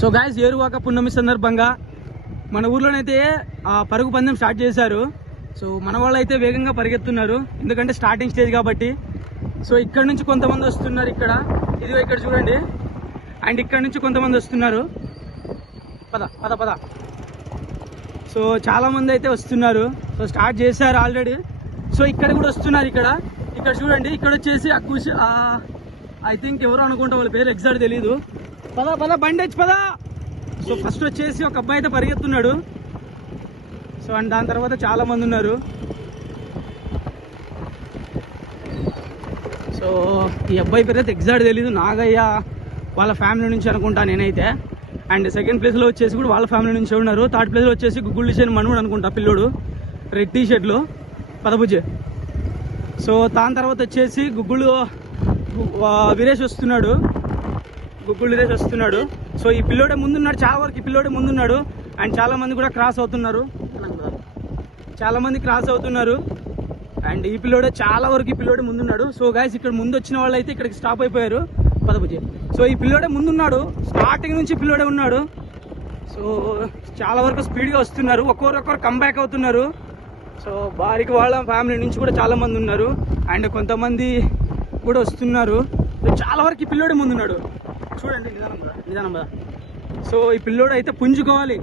So guys ఏరువాక పున్నమి సందర్భంగా మన ఊర్లోనైతే ఆ పరుగు పందెం స్టార్ట్ చేశారు. సో మన వాళ్ళు అయితే వేగంగా పరిగెత్తున్నారు. ఎందుకంటే స్టార్టింగ్ స్టేజ్ కాబట్టి. సో ఇక్కడ నుంచి కొంతమంది వస్తున్నారు ఇక్కడ. ఇదిగో ఇక్కడ చూడండి. అండ్ ఇక్కడ నుంచి కొంతమంది వస్తున్నారు. పద పద పద. సో చాలామంది అయితే వస్తున్నారు. సో స్టార్ట్ చేశారు ఆల్రెడీ సో ఇక్కడ కూడా వస్తున్నారు ఇక్కడ. ఇక్కడ చూడండి. ఇక్కడ వచ్చేసి అక్కుష ఐ థింక్ ఎవరు అనుకుంటా వాళ్ళ పేరు ఎగ్జాక్ట్ తెలీదు. పద పద బండి వచ్చి పద. సో ఫస్ట్ వచ్చేసి ఒక అబ్బాయి అయితే పరిగెత్తున్నాడు. సో అండ్ దాని తర్వాత చాలా మంది ఉన్నారు. సో ఈ అబ్బాయి పేరు అయితే ఎగ్జాక్ట్ తెలీదు. నాగయ్య వాళ్ళ ఫ్యామిలీ నుంచి అనుకుంటా నేనైతే. అండ్ సెకండ్ ప్లేస్లో వచ్చేసి కూడా వాళ్ళ ఫ్యామిలీ నుంచి ఉన్నారు. థర్డ్ ప్లేస్లో వచ్చేసి గుగ్గుళ్ళు చేసిన మనవుడు అనుకుంటా పిల్లోడు. రెడ్ టీ షర్ట్లో పదభుజే సో దాని తర్వాత వచ్చేసి గుగ్గుళ్ళు వీరేష్ వస్తున్నాడు. గుగ్గుళ్ళు వీరేష్ వస్తున్నాడు. సో ఈ పిల్లోడే ముందున్నాడు చాలా వరకు ఈ పిల్లోడే ముందున్నాడు. అండ్ చాలా మంది కూడా క్రాస్ అవుతున్నారు. చాలా మంది క్రాస్ అవుతున్నారు. అండ్ ఈ పిల్లోడే చాలా వరకు ఈ పిల్లోడే ముందున్నాడు. సో గాయస్ ఇక్కడ ముందు వచ్చిన వాళ్ళు అయితే ఇక్కడికి స్టాప్ అయిపోయారు. పదభుజే సో ఈ పిల్లోడే ముందున్నాడు. స్టార్టింగ్ నుంచి పిల్లోడే ఉన్నాడు. సో చాలా వరకు స్పీడ్గా వస్తున్నారు. ఒక్కొక్కరు కంబ్యాక్ అవుతున్నారు. సో వారికి వాళ్ళ ఫ్యామిలీ నుంచి కూడా చాలా మంది ఉన్నారు. అండ్ కొంతమంది కూడా వస్తున్నారు. చాలా వరకు ఈ పిల్లోడే ముందున్నాడు. చూడండి నిదానం నిదానం కదా. సో ఈ పిల్లోడు అయితే పుంజుకోవాలి.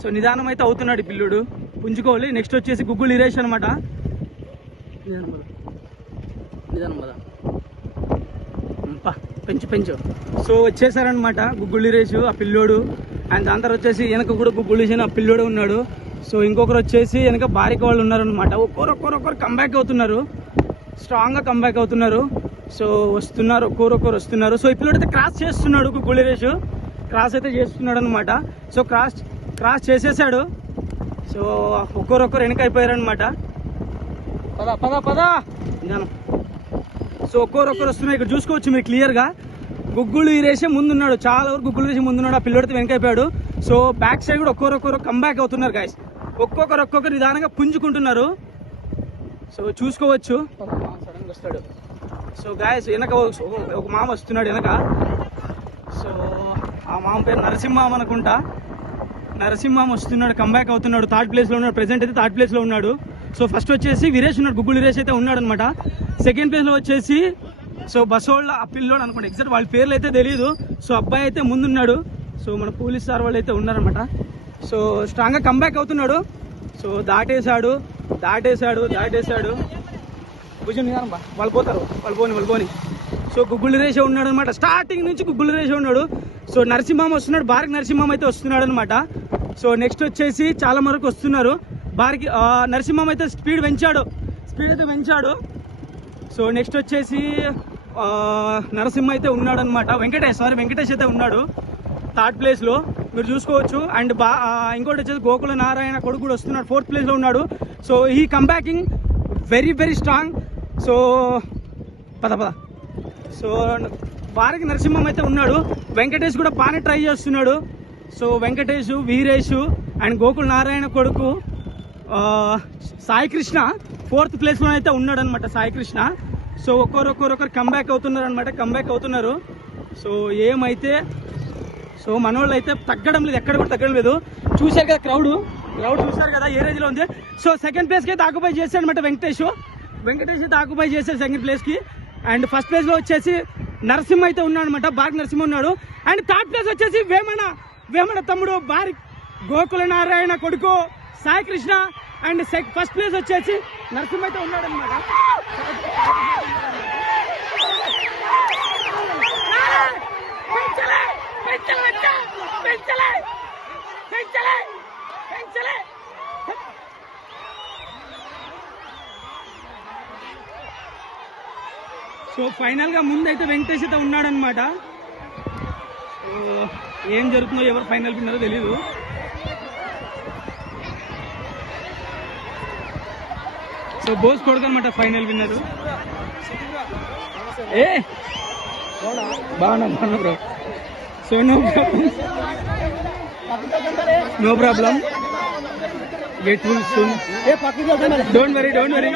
సో నిదానం అయితే అవుతున్నాడు ఈ పిల్లోడు. పుంజుకోవాలి. నెక్స్ట్ వచ్చేసి గుగ్గులు ఇరేష్ అనమాట నిదానం కదా. నిదానం కదా పా, పెంచు పెంచు. సో వచ్చేసారనమాట గుగ్గుళ్ళు ఇరేషు ఆ పిల్లోడు. అండ్ దాని తర్వాత వచ్చేసి వెనక కూడా గుగ్గుళ్ళు వేసిన ఆ పిల్లోడు ఉన్నాడు. సో ఇంకొకరు వచ్చేసి వెనక బారిక వాళ్ళు ఉన్నారనమాట ఒక్కొరు ఒక్కొరు ఒక్కరు కంబ్యాక్ అవుతున్నారు. స్ట్రాంగ్గా కంబ్యాక్ అవుతున్నారు. సో వస్తున్నారు ఒక్కొరొక్కరు వస్తున్నారు. సో ఈ అయితే క్రాస్ చేస్తున్నాడు గుగ్గుళ్ళు రేసు క్రాస్ అయితే చేస్తున్నాడు అనమాట సో క్రాస్ క్రాస్ చేసేసాడు. సో ఒక్కరొక్కరు వెనక అయిపోయారనమాట పద పద పద. నిదానం సో ఒక్కొక్కరు వస్తున్నారు. ఇక్కడ చూసుకోవచ్చు మీరు క్లియర్గా గుగ్గులు ఈరేసే ముందున్నాడు. చాలా వరకు గుగ్గులు వేసి ముందున్నాడు. ఆ పిల్లడితే వెనకైపోయాడు. సో బ్యాక్ సైడ్ కూడా ఒక్కొక్కరు కంబ్యాక్ అవుతున్నారు గాయస్ ఒక్కొక్కరు ఒక్కొక్కరు నిదానంగా పుంజుకుంటున్నారు. సో చూసుకోవచ్చు. సడన్గా వస్తాడు. సో గాయస్ వెనక ఒక- ఒక మామ వస్తున్నాడు వెనక. సో ఆ మామ పేరు నరసింహం అనుకుంటా. నరసింహం వస్తున్నాడు కంబ్యాక్ అవుతున్నాడు. థర్డ్ ప్లేస్లో ఉన్నాడు ప్రెసెంట్ అయితే థర్డ్ ప్లేస్లో ఉన్నాడు. సో ఫస్ట్ వచ్చేసి వీరేష్ ఉన్నాడు గుగ్గులు వీరేష్ అయితే ఉన్నాడు అనమాట సెకండ్ ప్లేస్లో వచ్చేసి సో బసోళ్ళ ఆ పిల్లోడు అనుకోండి. ఎగ్జాక్ట్ వాళ్ళ పేర్లు అయితే తెలియదు సో అబ్బాయి అయితే ముందున్నాడు. సో మన పోలీస్ సార్ వాళ్ళు అయితే ఉన్నారనమాట సో స్ట్రాంగ్గా కంబ్యాక్ అవుతున్నాడు. సో దాటేశాడు దాటేశాడు దాటేశాడు. భుజం నిదానం బా వాళ్ళు పోతారు. వాళ్ళు పోని వాళ్ళు పోని. సో గుగ్గులు రేషే ఉన్నాడు అనమాట స్టార్టింగ్ నుంచి గుగ్గులు రేషే ఉన్నాడు. సో నరసింహం వస్తున్నాడు. భారత్ నరసింహం అయితే వస్తున్నాడు అనమాట సో నెక్స్ట్ వచ్చేసి చాలా వరకు వస్తున్నారు. భారకి నరసింహం అయితే స్పీడ్ పెంచాడు. స్పీడ్ అయితే పెంచాడు. సో నెక్స్ట్ వచ్చేసి నరసింహ అయితే ఉన్నాడు అనమాట వెంకటేష్ సారీ వెంకటేష్ అయితే ఉన్నాడు. థర్డ్ ప్లేస్లో మీరు చూసుకోవచ్చు. అండ్ బా ఇంకోటి వచ్చేసి గోకుల నారాయణ కొడుకు కూడా వస్తున్నాడు. ఫోర్త్ ప్లేస్లో ఉన్నాడు. సో ఈ comebacking very very strong so పద పద. సో వారికి నరసింహం అయితే ఉన్నాడు. వెంకటేష్ కూడా బాగానే ట్రై చేస్తున్నాడు. సో వెంకటేష్ వీరేష్ అండ్ గోకుల్ నారాయణ కొడుకు సాయికృష్ణ ఫోర్త్ ప్లేస్లో అయితే ఉన్నాడు అనమాట సాయి సో ఒక్కొరొక్కరొక్కరు కంబ్యాక్ అవుతున్నారు అనమాట కంబ్యాక్ అవుతున్నారు. సో ఏమైతే సో మనోళ్ళు అయితే తగ్గడం లేదు ఎక్కడ కూడా తగ్గడం లేదు. చూశారు కదా క్రౌడ్ క్రౌడ్ చూశారు కదా ఏ రేంజ్లో ఉంది. సో సెకండ్ ప్లేస్కి అయితే ఆక్యుపై చేశాడు అనమాట వెంకటేష్. వెంకటేష్ అయితే ఆక్యుపై చేశారు సెకండ్ ప్లేస్కి. అండ్ ఫస్ట్ ప్లేస్లో వచ్చేసి నరసింహ అయితే ఉన్నాడు అనమాట బాగ్ నరసింహ ఉన్నాడు. అండ్ థర్డ్ ప్లేస్ వచ్చేసి వేమన వేమన తమ్ముడు బారి గోకుల నారాయణ కొడుకు Sai Krishna. And first place వచ్చేసి నరసింహ అయితే ఉన్నాడు సో ఫైనల్గా ముందైతే వెంకటేష్ అయితే ఉన్నాడనమాట ఏం జరుగుతుందో ఎవరు ఫైనల్ విన్నారో తెలీదు. సో బోస్ కొడుకు అనమాట ఫైనల్ విన్నరు. ఏ? బాగున్నా బాగున్నా bro. So no problem no problem get full soon don't worry don't worry